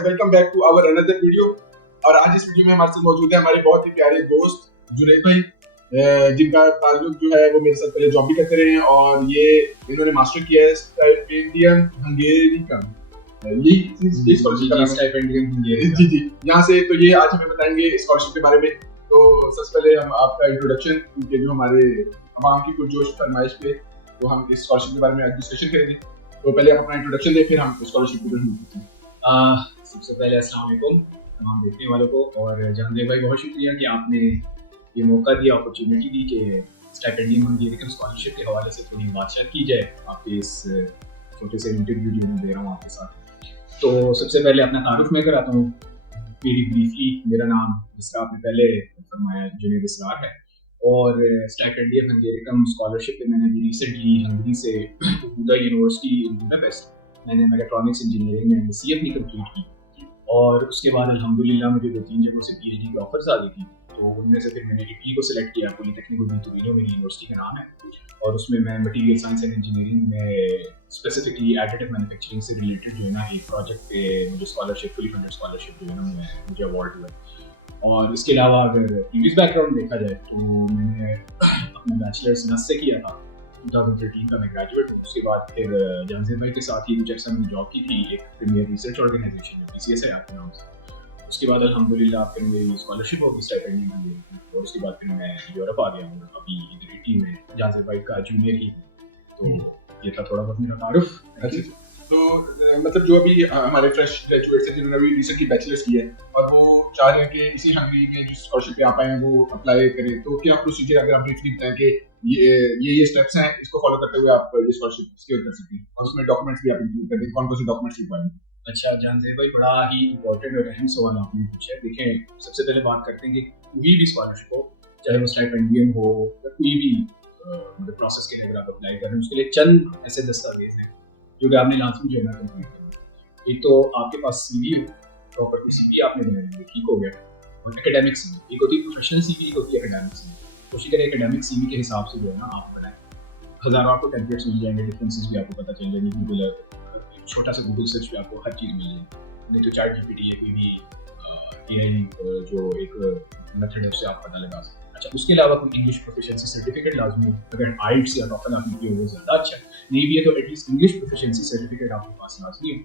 Guys, welcome back to our another video. और आज इस वीडियो में हमारे साथ मौजूद है हमारे बहुत ही प्यारे दोस्त जुनैद भाई, जिनका ताल्लुक जो है वो मेरे साथ पहले जॉब भी करते रहे हैं और ये इन्होंने मास्टर किया है स्टाइपेंडियम हंगेरी का। ये स्कॉलरशिप जी जी यहाँ से। तो ये आज हमें बताएंगे स्कॉलरशिप के बारे में। तो सबसे पहले हम आपका इंट्रोडक्शन के जो हमारे आवाम की पुरजोश फरमाइश पे तो हम इस स्कॉलरशिप के बारे में आज डिस्कशन करेंगे। तो पहले आप अपना इंट्रोडक्शन दें, फिर हम स्कॉलरशिप की तरफ चलते हैं। सबसे पहले अस्सलाम वालेकुम तमाम देखने वालों को, और जानदेव भाई बहुत शुक्रिया कि आपने ये मौका दिया, अपॉर्चुनिटी दी कि स्टाइपेंडियम हंगेरी स्कॉलरशिप के हवाले से थोड़ी बातचीत की जाए आपके इस छोटे से इंटरव्यू जो मैं दे रहा हूँ आपके साथ। तो सबसे पहले अपना तारुफ मैं कराता हूँ वेरी ब्रीफली। मेरा नाम, जिस तरह आपने पहले फरमाया, जुनैद इसरार है और स्टाइपेंडियम हंगेरी स्कॉलरशिप पे मैंने अभी रिसेंटली हंगरी से बुदा यूनिवर्सिटी इन बुडापेस्ट मैंने मैकेट्रॉनिक्स इंजीनियरिंग में एमएससी अपनी कंप्लीट की। और उसके बाद अल्हम्दुलिल्लाह मुझे 2-3 जगहों से पीएचडी की ऑफर्स आ गई थी। तो उनमें से फिर मैंने इटली को सिलेक्ट किया, पॉलिटेक्निको दी टोरिनो मेरी यूनिवर्सिटी का नाम है, और उसमें मैं मटेरियल साइंस एंड इंजीनियरिंग में स्पेसिफिकली एडिटिव मैन्युफैक्चरिंग से रिलेटेड जो है ना एक प्रोजेक्ट पे मुझे स्कॉलरशिप, फुली फंडेड स्कॉलरशिप जो है ना मुझे अवार्ड हुआ। और इसके अलावा अगर प्रीवियस बैकग्राउंड देखा जाए तो मैंने अपना बैचलर्स नस से किया था, 2013 का मैं ग्रेजुएट हूँ। उसके बाद फिर जानदेव भाई के साथ ही कुछ अर्सा मैंने जॉब की थी एक प्रीमियर रिसर्च ऑर्गेनाइजेशन में, पीसीएस है आपके नाम से। उसके बाद अल्हम्दुलिल्लाह फिर मेरी स्कॉलरशिप होगी स्टाइपेंडियम के लिए, और उसके बाद फिर मैं यूरोप आ गया हूँ, अभी इधर इटली में जानदेव भाई का जूनियर ही हूँ। तो ये था थोड़ा बहुत मेरा तारुफ। अच्छा, तो मतलब जो अभी हमारे फ्रेश ग्रेजुएट्स हैं जिन्होंने अभी रिसेंटली बैचलर्स किया है और वो चाह रहे हैं कि इसी हंगरी में जो स्कॉलरशिप पे आप आए हैं वो अप्लाई करें, तो क्या प्रोसीजर अगर आप ब्रीफली बताएं कि ये स्टेप्स हैं, इसको फॉलो करते हुए आप ये स्कॉलरशिप सिक्योर कर सकते हैं, और उसमें डॉक्यूमेंट्स भी आप इंक्लूड कर दें, कौन कौन से डॉक्यूमेंट्स रिक्वायर्ड हैं। अच्छा जानदेव भाई, बड़ा ही इंपॉर्टेंट और अहम सवाल आपने पूछा है। देखें, सबसे पहले बात करते हैं कि कोई भी स्कॉलरशिप हो, चाहे वो स्टाइपेंडियम हो या कोई भी मतलब प्रोसेस के लिए अगर आप अप्लाई कर रहे हैं, उसके लिए चंद ऐसे दस्तावेज हैं जो कि आपने लाजमी जो है ना कंप्लीट करना है। एक तो आपके पास सीवी हो, प्रॉपर की सीवी आपने बनाई, ठीक हो गया, और एकेडमिक सीवी। एक होती है प्रोफेशनल सीवी, एक होती है एकेडमिक सीवी। कोशिश करें एकेडमिक सीवी के हिसाब से जो है ना आप बनाएं। हज़ारों आपको टेम्पलेट्स मिल जाएंगे, डिफरेंसेस भी आपको पता चल जाएंगे, गूगल छोटा सा गूगल सर्च पे आपको हर चीज़ मिल जाएगी। नहीं तो चैट जीपीटी या कोई भी एआई जो एक मेथड है उससे आप पता लगा सकते हैं। अच्छा, उसके अलावा कोई इंग्लिश प्रोफिशिएंसी सर्टिफिकेट लाजमी है। अगर आइट्स या टॉफल आपने किया हो ज़्यादा अच्छा, नहीं भी है तो एटलीस्ट इंग्लिश प्रोफिशिएंसी सर्टिफिकेट आपके पास लाजमी हो।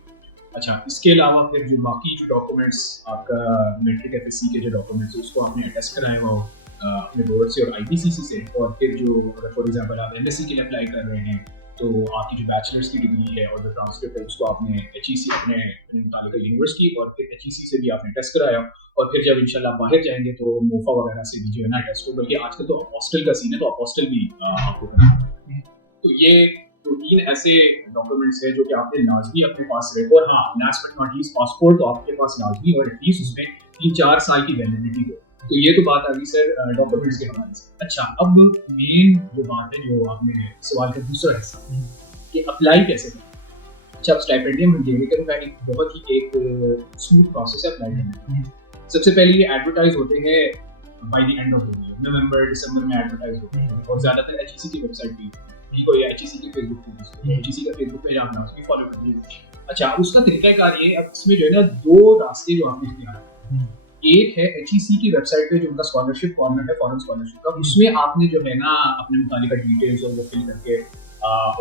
अच्छा, इसके अलावा फिर जो बाकी जो डॉक्यूमेंट्स, आपका मैट्रिक एफएससी के जो डॉक्यूमेंट्स उसको आपने अटेस्ट कराया हुआ हो अपने बोर्ड से और आईपीसीसी से। और फिर जो अगर फॉर एग्जांपल आप एमएससी के लिए अप्लाई कर रहे हैं तो आपकी जो बैचलर्स की डिग्री है और जो ट्रांसक्रिप्ट है उसको आपने एचईसी अपने मुतालिका यूनिवर्सिटी और फिर एचईसी से भी आपने टेस्ट कराया। और फिर जब इंशाल्लाह बाहर जाएंगे तो मोफा वगैरह से भी जो है ना टेस्ट हो, बल्कि आजकल तो हॉस्टल का सीन है तो आप हॉस्टल भी आपको करना है। तो ये 3 ऐसे डॉक्यूमेंट्स है जो कि आपने लाजमी अपने पास रखे। और हाँ, last but not least passport तो आपके पास लाजमी, और एटलीस्ट उसमें 3-4 साल की वैलिडिटी हो। तो ये तो बात आ गई सर डॉक्यूमेंट्स के हवाले से। अच्छा, अब मेन जो बात है, जो आपने सवाल का दूसरा हिस्सा कि अप्लाई कैसे करें। अच्छा, स्टाइपेंडियम हंगेरी का एक बहुत ही एक स्मूथ प्रोसेस है अप्लाई करने का। सबसे पहले ये एडवर्टाइज होते हैं by the end of the year, नवंबर दिसंबर में एडवर्टाइज होते हैं, और ज्यादातर एचईसी की वेबसाइट पे ठीक हो या एचईसी के फेसबुक पे, एचईसी का फेसबुक पेज आप लाजमी फॉलो करिए। अच्छा, उसका तरीकाकार ये, अब इसमें जो है ना 2 रास्ते जो आपने इख्तियार किए। एक है एचईसी की वेबसाइट पे जो उनका स्कॉलरशिप फॉर्मेट है फॉरेन स्कॉलरशिप का, उसमें आपने जो है ना अपने मुतालिका डिटेल्स और वो फिल करके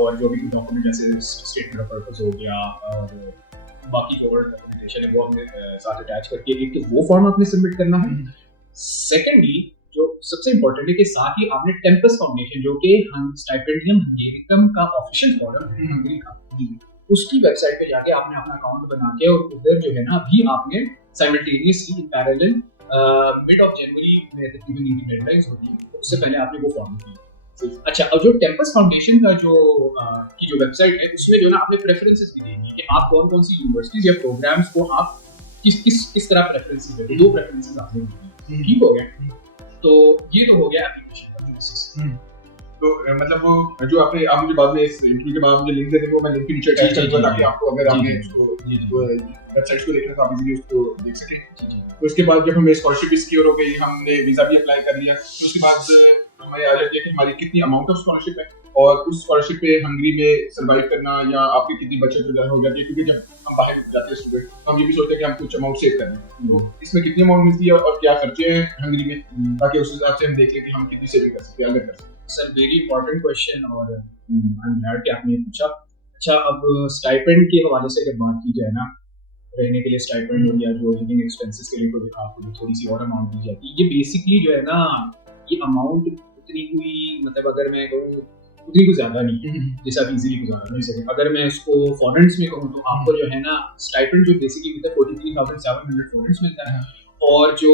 और जो भी डॉक्यूमेंट जैसे स्टेटमेंट ऑफ पर्पस हो गया और बाकी जो और डॉक्यूमेंटेशन है वो हमने साथ अटैच करके एक तो वो फॉर्म आपने सबमिट करना है। सेकेंडली जो सबसे इम्पोर्टेंट है कि साथ ही आपने टेम्पस फाउंडेशन जो कि स्टाइपेंडियम हंगेरी का ऑफिशियल फोरम है हंगरी का, उसकी वेबसाइट पे जाके आपने अपना अकाउंट बना के और उधर जो है ना अभी आपने simultaneously in parallel mid of January में तकरीबन इनकी डेडलाइन होती है, उससे पहले आपने वो फॉर्म किया। अच्छा, और जो टेम्पस फाउंडेशन का जो की जो वेबसाइट है उसमें जो ना आपने प्रेफरेंसेस भी देंगे कि आप कौन कौन सी यूनिवर्सिटीज या प्रोग्राम्स को आप किस तरह प्रेफरेंसेस देंगे। 2 प्रेफरेंसेस आपने दिए, ठीक हो गया। तो ये तो हो गया एप्लीकेशन का प्रोसेस। तो मतलब वो जो आपने आप मुझे बाद में इस इंटरव्यू के बाद मुझे लिंक दे देंगे, मैं लिंक के नीचे अटैच कर दूंगा ताकि आपको अगर आपने उसको वेबसाइट्स को देखना है तो आप इजीली उसको देख सकें। तो उसके बाद जब हमें स्कॉलरशिप भी सिक्योर हो गई, हमने वीजा भी अप्लाई कर लिया, तो उसके बाद हमें आ जाती है कि हमारी कितनी अमाउंट ऑफ स्कॉलरशिप है और उस स्कॉलरशिप पे हंगरी में सर्वाइव करना या आपकी कितनी बचत वगैरह हो जाती है, क्योंकि जब हम बाहर जाते हैं स्टूडेंट तो हम ये भी सोचते हैं कि हम कुछ अमाउंट सेव करें, तो इसमें कितनी अमाउंट मिलती है और क्या खर्चे हैं हंगरी में, ताकि उस हिसाब से हम देख लें कि हम कितनी सेविंग कर सकते हैं अगर कर सकते हैं। सर वेरी इंपॉर्टेंट क्वेश्चन और आई एम ग्लैड कि आपने पूछा। अच्छा, अब स्टाइपेंड के हवाले से अगर बात की जाए ना, रहने के लिए स्टाइपेंड या जो लिविंग एक्सपेंसेस के लिए कोई आपको थोड़ी सी और अमाउंट दी जाती है, ये बेसिकली जो है ना, ये अमाउंट उतनी कोई, मतलब अगर मैं कहूँ उतनी कुछ ज़्यादा नहीं है जैसे आप इजीली गुजारा नहीं सके। अगर मैं उसको फॉरेंस में कहूँ तो आपको जो है ना स्टाइपेंड जो बेसिकली मिलता है 43,700 फॉरेंस मिलता है, और जो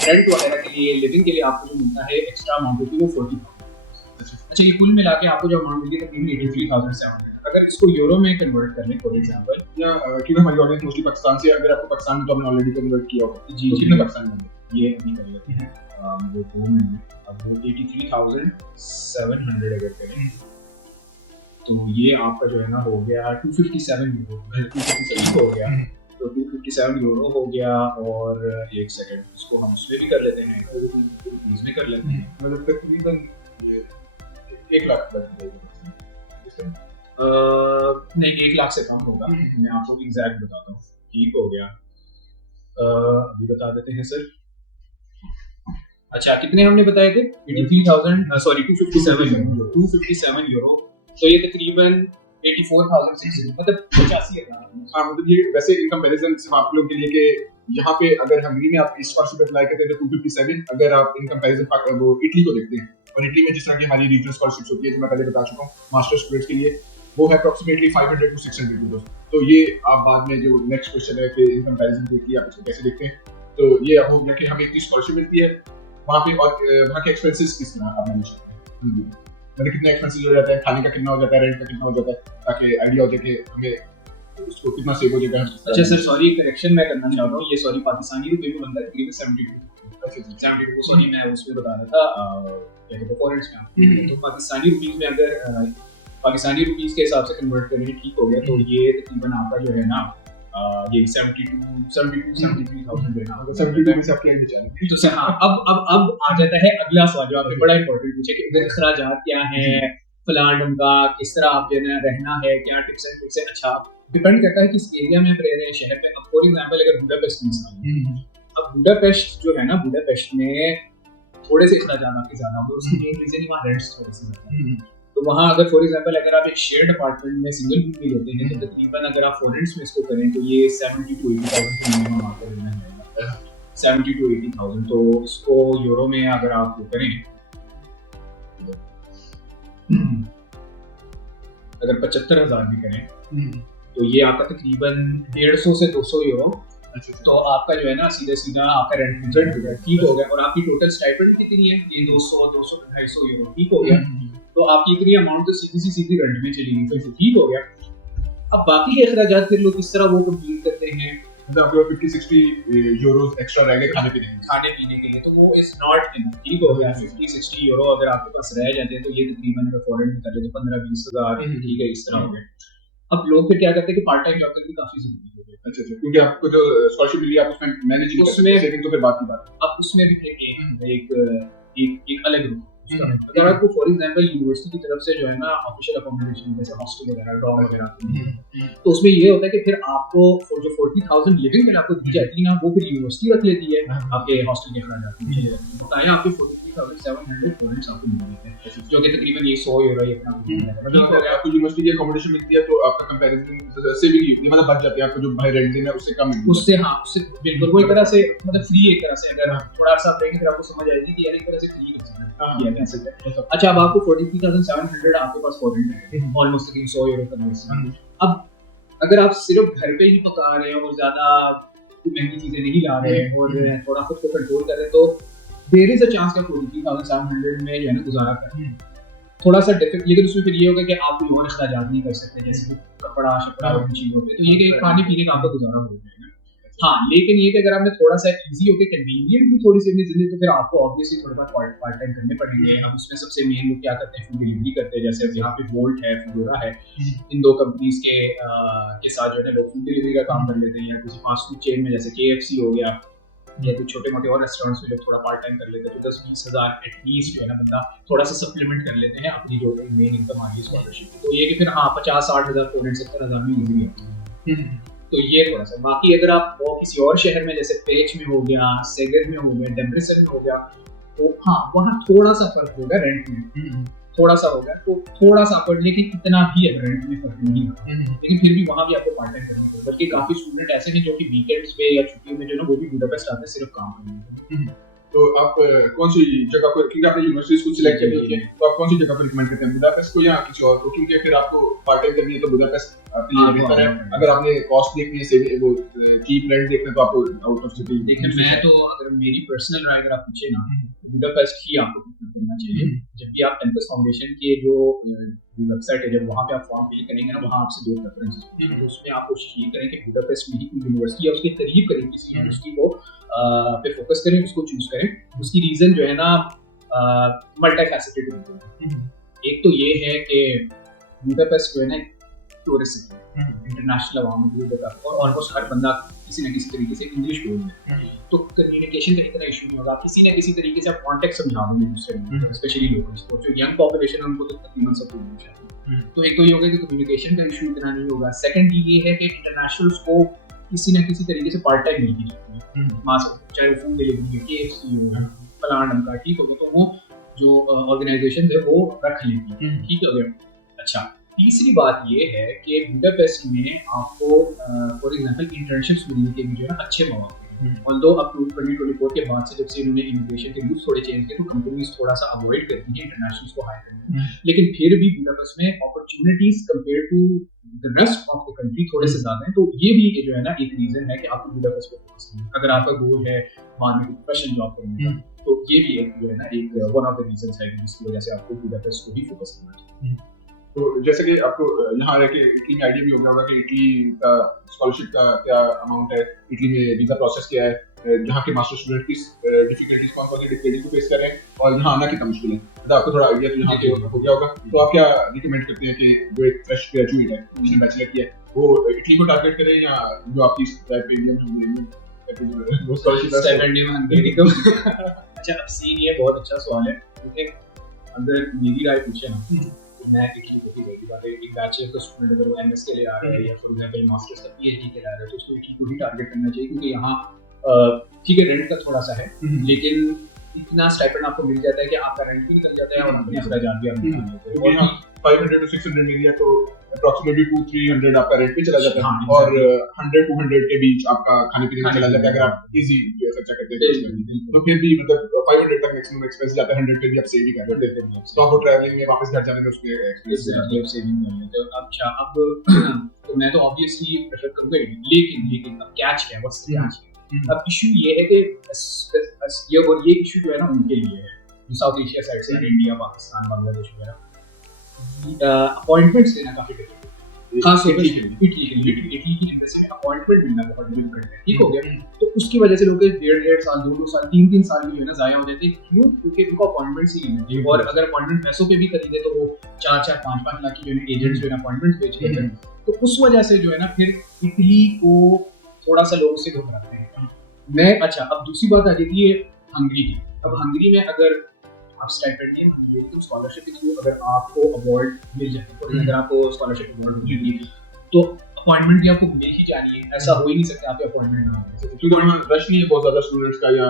रेंट वगैरह के लिए, लिविंग के लिए आपको जो मिलता है एक्स्ट्रा अमाउंट होती है वो 40,000। अच्छा, ये कुल मिला के आपको जो अमाउंट मिलती है तकरीबन 83,700। अगर इसको यूरो में कन्वर्ट कर लें फॉर एग्जांपल, या क्योंकि हमारी ऑडियंस मोस्टली पाकिस्तान से, अगर आपको पाकिस्तान में तो हमने ऑलरेडी कन्वर्ट किया होगा, जी तो कितने पाकिस्तान में ये अभी कर लेते हैं वो 2 मिनट। अब वो 83,700 अगर करें तो ये आपका जो है ना हो गया 257 यूरो हो गया, तो 257 यूरो हो गया। और एक सेकंड, इसको हम उसमें भी कर लेते हैं, रुपीस में कर लेते हैं, मतलब तकरीबन ये 1 लाख बच जाएगा। नहीं 1 लाख से कम होगा, मैं आपको एग्जैक्ट बताता हूँ। ठीक हो गया, अभी बता देते हैं सर। अच्छा, कितने हमने बताए थे? 83,000 सॉरी 257 यूरो, तो ये तकरीबन 84,600, मतलब 85,000। हाँ, मतलब ये वैसे इन कंपैरिजन सिर्फ आप लोगों के लिए कि यहाँ पे अगर हंगरी में आप इस स्कॉलरशिप अप्लाई करते हैं तो 257, अगर आप इन कंपैरिजन वो इटली को देखते हैं, और इटली में जिस तरह की हमारी रीजनल स्कॉलरशिप्स होती है जो मैं पहले बता चुका हूँ मास्टर स्टूडेंट्स के लिए, वो है अप्रोक्सीमेटली 500 to 600 यूरो। तो ये आप बाद में जो नेक्स्ट क्वेश्चन है कि इन कंपैरिजन देखिए आप इसको कैसे देखते हैं, तो ये हो गया कि हमें इतनी स्कॉलरशिप मिलती है वहाँ पे, और वहाँ के एक्सपेंसेस किस तरह आप मैनेज करते हैं, मतलब कितना एक्सपेंसेस हो जाता है, खाने का कितना हो जाता है, रेंट का कितना हो जाता है, ताकि आइडिया हो जाए कि हमें उसको कितना सेव हो जाएगा। अच्छा सर, सॉरी करेक्शन मैं करना चाह रहा हूँ, ये सॉरी पाकिस्तानी रुपए में बनता है तकरीबन 72। सॉरी मैं उसमें बता रहा था क्या कहते हैं फॉरेक्स में, तो पाकिस्तानी रुपीस में अगर पाकिस्तानी रुपीस के हिसाब से कन्वर्ट करेंगे, ठीक हो गया, तो ये तकरीबन आपका जो है ना ये 73,000 देना, 72 में से आप क्या बेचारे। तो सर हाँ, अब आ जाता है अगला सवाल जो आपने बड़ा इंपॉर्टेंट पूछा कि इधर अखराजात क्या है, फलान का किस तरह आप जो है रहना है, क्या टिप्स एंड ट्रिक्स है। अच्छा, डिपेंड करता है किस एरिया में आप रह रहे हैं, शहर में। अब फॉर एग्जांपल अगर बुडापेस्ट में, अब बुडापेस्ट जो है ना, बुडापेस्ट में थोड़े से अखराजात आपके ज्यादा होंगे, उसकी मेन रीजन है वहाँ रेंट्स थोड़े से ज्यादा हैं। तो वहाँ अगर फॉर एग्जांपल अगर आप एक शेयर्ड अपार्टमेंट में सिंगल रूम भी लेते हैं तो तकरीबन अगर आप फॉरेंस में इसको करें तो ये 70 to 80,000 के मिनिमम आपको लेना है, 70 to 80,000। तो इसको यूरो में अगर आप वो करें, अगर 75,000 भी करें तो ये आपका तकरीबन 150 से 200 यूरो। तो आपका जो है ना सीधा आपका रेंट ठीक हो गया, और आपकी टोटल स्टाइपेंड कितनी है, ये 200 250 यूरो, ठीक हो गया। तो आपकी इतनी अमाउंट तो सीधी रेंट में चली गई, तो ठीक हो गया। अब बाकी के अखराजात फिर लोग किस तरह वो कंप्लीट करते हैं, मतलब आपके 50-60 यूरो एक्स्ट्रा रह गए खाने पीने के लिए, तो वो इज नॉट इनफ, ठीक हो गया। 50-60 यूरो अगर आपके पास रह जाते हैं तो ये तकरीबन अगर फॉरेन में कर ले तो 15-20,000, ठीक है, इस तरह हो गया। अब लोग फिर क्या करते हैं कि पार्ट टाइम जॉब करनी काफी जरूरी हो गई। अच्छा, क्योंकि आपको जो स्कॉलरशिप मिली आप उसमें मैनेज नहीं कर सकते, सेविंग तो फिर बात की बात। अब उसमें भी एक अलग रूप, अगर आपको फॉर एग्जांपल यूनिवर्सिटी की तरफ से जो है ना ऑफिशियल अकोमोडेशन जैसे हॉस्टल वगैरह, डॉर्म वगैरह, तो उसमें ये होता है कि फिर आपको जो 40,000 लिविंग में आपको दी जाती है ना, वो फिर यूनिवर्सिटी रख लेती है आपके हॉस्टल के खर्च होता है। आपके 43,700 फॉरेंस आपको मिल जाते हैं, जो कि तकरीबन ये 100 यूरो ये मतलब आपको यूनिवर्सिटी की अकोमोडेशन मिलती है तो आपका कंपैरिजन सेविंग ही मतलब बच जाती है, आपको जो बाहर रेंट देना है उससे कम, उससे हाँ, उससे बिल्कुल वो एक तरह से मतलब फ्री, एक तरह से अगर थोड़ा सा आप रहेंगे फिर आपको समझ आएगी कि यार एक तरह से फ्री किया जा सकता है। अच्छा, अब आपको 43,700 आपके पास फॉरेन है, ऑलमोस्ट 100 यूरो का बेस। अब अगर आप सिर्फ घर पे ही पका रहे हैं और ज्यादा महंगी चीजें नहीं ला रहे हैं और थोड़ा खुद को कंट्रोल कर रहे हैं, तो देयर इज अ चांस कि 43,700 में जो है ना गुजारा करें थोड़ा सा डिफिकल्ट। लेकिन उसमें फिर ये होगा कि आप कोई और अखराजात नहीं कर सकते, जैसे कपड़ा शपड़ा और चीजों पे, तो ये कि खाने पीने का आपका गुजारा हो जाएगा। हाँ, लेकिन ये कि अगर आपने थोड़ा सा इजी होकर कन्वीनियंट भी थोड़ी सी अपनी जिंदगी, तो फिर आपको ऑब्वियसली थोड़ा बहुत पार्ट टाइम करने पड़ेंगे। अब उसमें सबसे मेन लोग क्या करते हैं, फूड डिलीवरी करते हैं, जैसे यहाँ पे वोल्ट है, फूडोरा है, इन दो कंपनीज के साथ जो है लोग फूड डिलीवरी का काम कर लेते हैं, या किसी फास्ट फूड चेन में जैसे KFC हो गया, या कुछ छोटे मोटे और रेस्टोरेंट्स में लोग थोड़ा पार्ट टाइम कर लेते हैं, तो 10-20 हज़ार एटलीस्ट जो है ना बंदा थोड़ा सा सप्लीमेंट कर लेते हैं अपनी जो मेन इनकम आ रही है स्कॉलरशिप की। तो ये कि फिर हाँ 50-60 हज़ार 70,000 में ये भी आती है। तो ये थोड़ा सा। बाकी अगर आप किसी और शहर में जैसे पेच में हो गया, सेगद में हो गया, डेब्रेसन में हो गया, तो हाँ वहाँ थोड़ा सा फर्क होगा रेंट में, थोड़ा सा होगा, तो थोड़ा सा फर्क, लेकिन इतना भी है रेंट में फर्क नहीं होगा। लेकिन फिर भी वहाँ भी आपको पार्ट टाइम करना पड़ेगा। बल्कि काफी स्टूडेंट ऐसे हैं जो कि वीकेंड्स पे या छुट्टियों में जो ना वो भी बुडापेस्ट आते हैं सिर्फ काम करने के। तो आप कौन सी जगह पर, क्योंकि आपने यूनिवर्सिटीज को सिलेक्ट कर लिया है, तो आप कौन सी जगह पर रिकमेंड करते हैं, बुडापेस्ट को या किसी और को? क्योंकि फिर आपको पार्ट टाइम करनी है तो बुडापेस्ट आपके लिए बेहतर है। अगर आपने कॉस्ट देखनी है, वो चीप रेंट देखना है, तो आपको आउट ऑफ सिटी। देखिए मैं तो अगर मेरी पर्सनल राय अगर आप पूछे ना, बुडापेस्ट ही आपको करना चाहिए। जब भी आप टेम्पस फाउंडेशन के जो वेबसाइट है, जब वहाँ पे आप फॉर्म फिल करेंगे ना, वहाँ आपसे 2 प्रेफरेंसेस पूछेंगे। उसमें आप कोशिश ये करें कि बुडापेस्ट में ही कोई यूनिवर्सिटी या उसके करीब किसी यूनिवर्सिटी को पे फोकस करें, उसको चूज करें। उसकी रीजन जो है ना मल्टी फैसेटेड है। एक तो ये है कि बुडापेस्ट जो है ना टूरिस्ट सिटी है, इंटरनेशनल आवाम और ऑलमोस्ट हर बंदा किसी न किसी तरीके से इंग्लिश बोलता है, तो कम्युनिकेशन का इतना इशू नहीं होगा। किसी न किसी तरीके से आप कॉन्टेक्ट समझा देंगे दूसरे, स्पेशली लोकल्स को। जो यंग पॉपुलेशन है उनको तो तकरीबन सब बोलना चाहिए। तो एक तो ये होगा कि कम्युनिकेशन का इशू इतना नहीं होगा। सेकंड ये है कि इंटरनेशनल्स को किसी न किसी तरीके से पार्ट टाइम मिल जाती है, चाहे वो फूड डिलीवरी है, KFC हो, फलाना का, ठीक हो गया, तो वो जो ऑर्गेनाइजेशन है वो रख लेती है, ठीक हो गया। अच्छा, तीसरी बात ये है कि बुडापेस्ट में आपको फॉर एग्जांपल इंटर्नशिप्स मिलने के भी जो है ना अच्छे मौके हैं। ऑल्दो अब 2024 के बाद से जब से इन्होंने इमिग्रेशन के रूल्स थोड़े चेंज किए, तो कंपनीज थोड़ा सा अवॉइड करती हैं इंटरनेशनल्स को हायर करने, लेकिन फिर भी बुडापेस्ट में opportunities compare to the rest of the country थोड़े से ज्यादा हैं। तो ये भी जो है ना एक रीजन है कि आपको बुडापेस्ट पे फोकस करना है। अगर आपका गोल है बाद में प्रोफेशनल जॉब करने का, तो ये भी एक जो है ना एक वन ऑफ द रीजंस है जिसकी वजह से आपको बुडापेस्ट को ही फोकस करना चाहिए। तो जैसे कि आपको यहाँ रह के इटली में आइडिया भी हो गया होगा कि इटली का स्कॉलरशिप का क्या अमाउंट है, इटली में वीजा प्रोसेस क्या है, यहाँ के मास्टर स्टूडेंट किस डिफिकल्टीज कौन सी डिफिकल्टीज को फेस कर रहे हैं, और यहाँ आना कितना मुश्किल है, तो आपको थोड़ा आइडिया तो यहाँ पे हो गया होगा। तो आप क्या रिकमेंड करते हैं कि जो एक फ्रेश ग्रेजुएट है जिसने बैचलर किया है वो इटली को टारगेट करे, या जो आपकी वो स्कॉलरशिप? अच्छा, अब सीन ये बहुत अच्छा सवाल है, क्योंकि अगर मेरी राय पूछे ना, मैं इटली को भी गई बात है। एक बैचलर का स्टूडेंट अगर वो MS के लिए आ रहा है या फॉर एग्जांपल मास्टर्स का PhD के लिए आ रहा है, तो उसको इटली को ही टारगेट करना चाहिए। क्योंकि यहाँ ठीक है रेंट का थोड़ा सा है, लेकिन इतना स्टाइपेंड आपको मिल जाता है कि आपका रेंट भी निकल जाता है और अपने अखराजात भी आप निकाल लेते हैं। यहाँ 500 to 600 मिल गया तो अप्रॉक्सिमेटली 200-300 आपका रेंट पे चला जाता है, और 100-200 के बीच आपका खाने पीने में चला जाता है अगर आप इजी खर्चा करते हैं। तो फिर भी मतलब 500 तक मैक्सिमम एक्सपेंस जाता है, 100 पे भी आप सेव ही कर लेते हैं। तो आपको ट्रैवलिंग में वापस घर जाने में उसमें एक्सपेंस सेविंग कर लेते हैं। अच्छा, अब तो मैं तो ऑब्वियसली प्रेफर करूंगा, लेकिन अब कैच है, व्हाट्स द कैच? अब इशू ये है कि ये इशू जो है ना उनके लिए है जो साउथ एशिया साइड से, इंडिया, पाकिस्तान, बांग्लादेश वगैरह, अपॉइंटमेंट्स लेना काफी डिफिकल्ट है। खास तौर पे इटली की एम्बेसी में अपॉइंटमेंट मिलना बहुत डिफिकल्ट है, ठीक हो गया। तो उसकी वजह से लोग 1.5 साल, 2 साल, 3 साल भी जो है ना जाया हो जाते हैं। क्यों? क्योंकि उनको अपॉइंटमेंट्स ही नहीं मिलती, और अगर अपॉइंटमेंट पैसों पे भी खरीदे तो वो 4-4, 5-5 लाख की जो है एजेंट्स जो है अपॉइंटमेंट बेच लेते हैं। तो उस वजह से जो है ना फिर इटली को थोड़ा सा लोग से घबराते हैं। अच्छा, अब दूसरी बात आ जाती है हंगरी की। अब हंगरी में अगर आप स्टाइपेंडियम हंगेरियन स्कॉलरशिप के थ्रू अगर आपको अवार्ड मिल जाए, और अगर आपको स्कॉलरशिप अवार्ड मिलेगी तो अपॉइंटमेंट भी आपको मिल ही जानी है। ऐसा हो ही नहीं सकता आपके अपॉइंटमेंट ना हो, क्योंकि वहाँ रश नहीं है बहुत ज्यादा स्टूडेंट्स का, या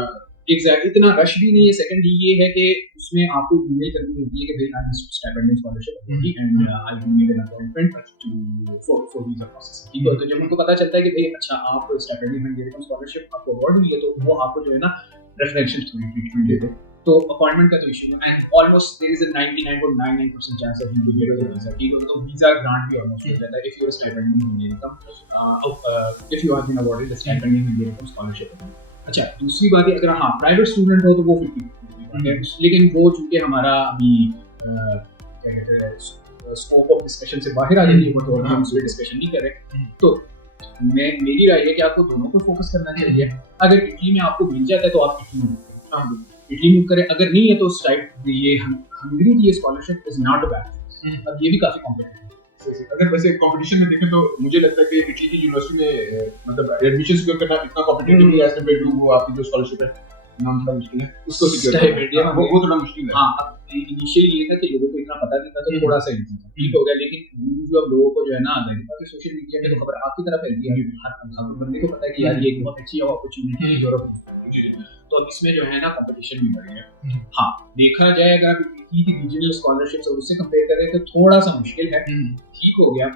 एग्जैक्टली इतना रश भी नहीं है। सेकंड ये है कि उसमें आपको ईमेल करनी होती है कि भाई I am Stipendium scholarship and I will make an appointment for visa process, ठीक है। तो जब उनको पता चलता है कि भाई अच्छा आप स्टाइपेंडियम हंगेरियन स्कॉलरशिप आपको अवार्ड मिली है, तो वो आपको जो है ना रेफरेंशियल ट्रीटमेंट देते हैं। तो अपॉइंटमेंट का तो इशू है, and almost there is a 99.99% chance that you will get a visa, ठीक है। तो वीजा ग्रांट भी ऑलमोस्ट हो जाता है if you are stipendium Hungarian, if you have been awarded the stipendium Hungarian scholarship. अच्छा, दूसरी बात है अगर हाँ प्राइवेट स्टूडेंट हो तो वो 50-50, लेकिन वो चूंकि हमारा अभी क्या कहते हैं स्कोप ऑफ डिस्कशन से बाहर आ जाती है, वो तो हम उस पर डिस्कशन नहीं कर रहे। तो मेरी राय है कि आपको दोनों पर फोकस करना चाहिए। अगर इटली में आपको मिल जाता है तो आप इटली मूव करें, अगर नहीं है तो ये हंगरी की ये स्कॉलरशिप इज नॉट बैड। अब ये भी काफी कॉम्पिटिटिव है, अगर वैसे कंपटीशन में देखें तो मुझे लगता है कि इटली की यूनिवर्सिटी में मतलब एडमिशन सिक्योर करना इतना कॉम्पिटिटिव है एज कंपेयर टू वो आपकी जो स्कॉलरशिप है, नाम थोड़ा मुश्किल है उसको सिक्योर करना, वो थोड़ा मुश्किल है। हाँ, इनिशियली ये था कि लोगों को इतना पता नहीं था तो थोड़ा सा इजी था, ठीक हो गया, लेकिन जो अब लोगों को जो है ना आइडेंटिफाई सोशल मीडिया में तो खबर आपकी तरफ फैलती है, हर बंदे को पता है कि यार ये एक बहुत अच्छी अपॉर्चुनिटी है यूरोप में, तो अब इसमें जो है ना कंपटीशन भी बढ़ गया। हाँ, देखा जाए अगर आप इटली की रीजनल स्कॉलरशिप्स और उससे कंपेयर करें तो थोड़ा सा मुश्किल है, ठीक हो गया,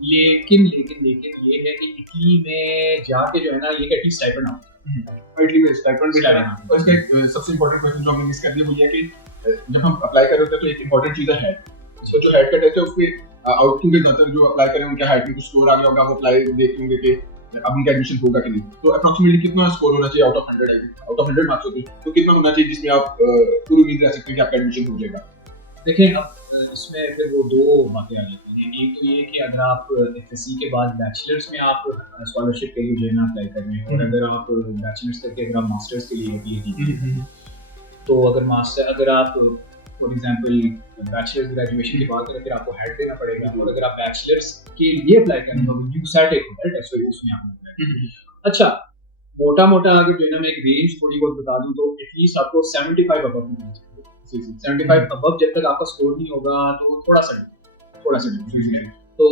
लेकिन ये है कि इटली में जाके जो है ना ये एटलीस्ट स्टाइपेंड आता है, इटली में स्टाइपेंड मिलता है। और इसका एक सबसे इंपॉर्टेंट क्वेश्चन जो हमने मिस कर दिया वो ये है कि जब हम अप्लाई कर रहे होते हैं तो एक इंपॉर्टेंट चीज है हेड, तो जो हेड का टेस्ट है उसके आउटकम के ज्यादातर जो अप्लाई करें उनके हाइट में कुछ स्कोर आ गया होगा, वो अप्लाई देखते होंगे कि अब उनका एडमिशन होगा कि नहीं, तो अप्रोक्सीमेटली कितना स्कोर होना चाहिए out of 100, I think out of 100 marks होते हैं, तो कितना होना चाहिए जिसमें आप पूरी उम्मीद रख सकते हैं कि आपका एडमिशन हो जाएगा। देखिए अब इसमें फिर वो दो बातें आ जाती हैं, एक तो ये कि अगर आप एफएससी के बाद बैचलर्स में आप स्कॉलरशिप के लिए जो है ना अप्लाई कर रहे हैं, और अगर आप बैचलर्स करके अगर आप मास्टर्स के लिए पीएचडी, तो अगर आप फॉर एग्जांपल बैचलर्स ग्रेजुएशन के बाद फिर आपको हेड देना पड़ेगा, और अगर आप बैचलर्स के लिए अप्लाई करें तो यूसैट एक होता है टेस्ट, उसमें आपको अप्लाई। अच्छा, मोटा अगर जो है ना मैं एक रेंज थोड़ी बहुत बता दूं तो एटलीस्ट आपको 75 अबव मिलना चाहिए। 75 अबव जब तक आपका स्कोर नहीं होगा तो थोड़ा सा तो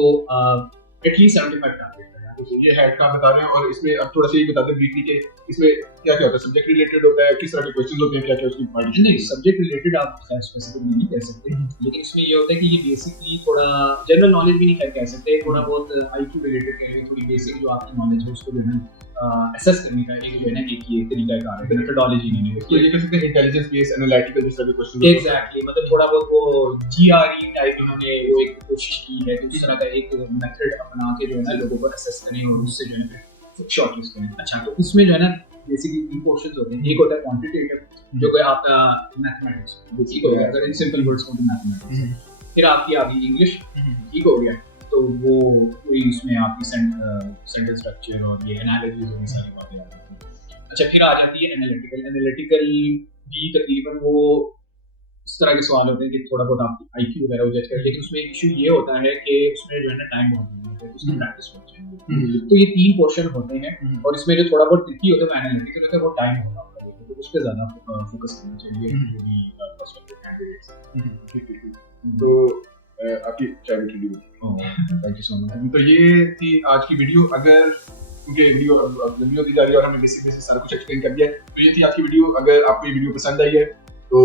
एटलीस्ट 75 टारगेट है। तो ये हेड का बता रहे हैं, और इसमें अब थोड़ा सा ये बता दें ब्रीफली कि इसमें क्या क्या होता है, सब्जेक्ट रिलेटेड होता है, किस तरह के क्वेश्चन होते हैं, क्या क्या उसकी पार्टीशन नहीं, सब्जेक्ट रिलेटेड आप स्पेसिफिकली नहीं कह सकते, लेकिन इसमें ये होता है कि ये बेसिकली थोड़ा जनरल नॉलेज भी नहीं कह सकते, थोड़ा बहुत आईक्यू रिलेटेड कह रहे हैं, थोड़ी बेसिक जो आपकी नॉलेज है उसको जो है असेस करने का एक जो है ना एक ये तरीका कार है, मेथोडोलॉजी नहीं है, तो ये कह सकते हैं इंटेलिजेंस बेस्ड एनालिटिकल जिस तरह के क्वेश्चन। एग्जैक्टली, मतलब थोड़ा बहुत वो जीआरई टाइप उन्होंने वो एक कोशिश की है कि इस तरह का एक मेथड अपना के जो है ना लोगों को असेस करें और उससे जो है शॉर्टलिस्ट करें। अच्छा, तो इसमें जो है ना बेसिकली तीन पोर्शंस होते हैं, एक होता है क्वांटिटेटिव जो कि आपका मैथमेटिक्स, ठीक हो गया, अगर इन सिंपल वर्ड्स में मैथमेटिक्स, फिर आपकी आ गई इंग्लिश, ठीक हो गया, तो वो कोई उसमें आपकी सेंटेंस स्ट्रक्चर और ये एनालिसिस और ये सारी बातें आ जाती हैं। अच्छा, फिर आ जाती है एनालिटिकल भी तकरीबन वो इस तरह के सवाल होते हैं कि थोड़ा बहुत आपकी आईक्यू वगैरह जज करें, लेकिन उसमें एक इशू ये होता है कि उसमें जो है ना टाइम बहुत लगता है, उसकी प्रैक्टिस बहुत चाहिए। तो ये तीन पोर्शन होते हैं, और इसमें जो थोड़ा बहुत ट्रिकी होता है वो एनालिटिकल होता है, वो टाइम होता है, तो उस पर ज़्यादा फोकस करना चाहिए जो भी प्रोस्पेक्टिव कैंडिडेट्स। तो आपकी चाय भी रेडी होगी। Thank you so much. तो ये थी आज की वीडियो। अगर क्योंकि वीडियो अब लंबी होती जा रही है और हमने बेसिक सारा कुछ एक्सप्लेन कर दिया है, तो ये थी आज की वीडियो। अगर आपको ये वीडियो पसंद आई है तो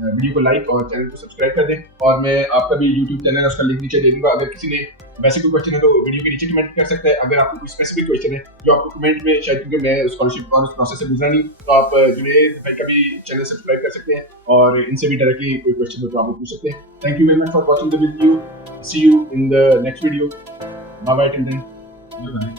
वीडियो को लाइक और चैनल को सब्सक्राइब कर दें, और मैं आपका भी यूट्यूब चैनल है उसका लिंक नीचे दे दूंगा। अगर किसी ने वैसे कोई क्वेश्चन है तो वीडियो के नीचे कमेंट कर सकता है। अगर आपको कोई स्पेसिफिक क्वेश्चन है जो आपको कमेंट में, शायद क्योंकि मैं स्कॉलरशिप और उस प्रोसेस से गुजरा नहीं, तो आप जुनेद भाई का भी चैनल सब्सक्राइब कर सकते हैं और इनसे भी डायरेक्टली कोई क्वेश्चन हो तो आप पूछ सकते हैं। Thank you very much for watching the video. See you in the next video. Bye bye till then.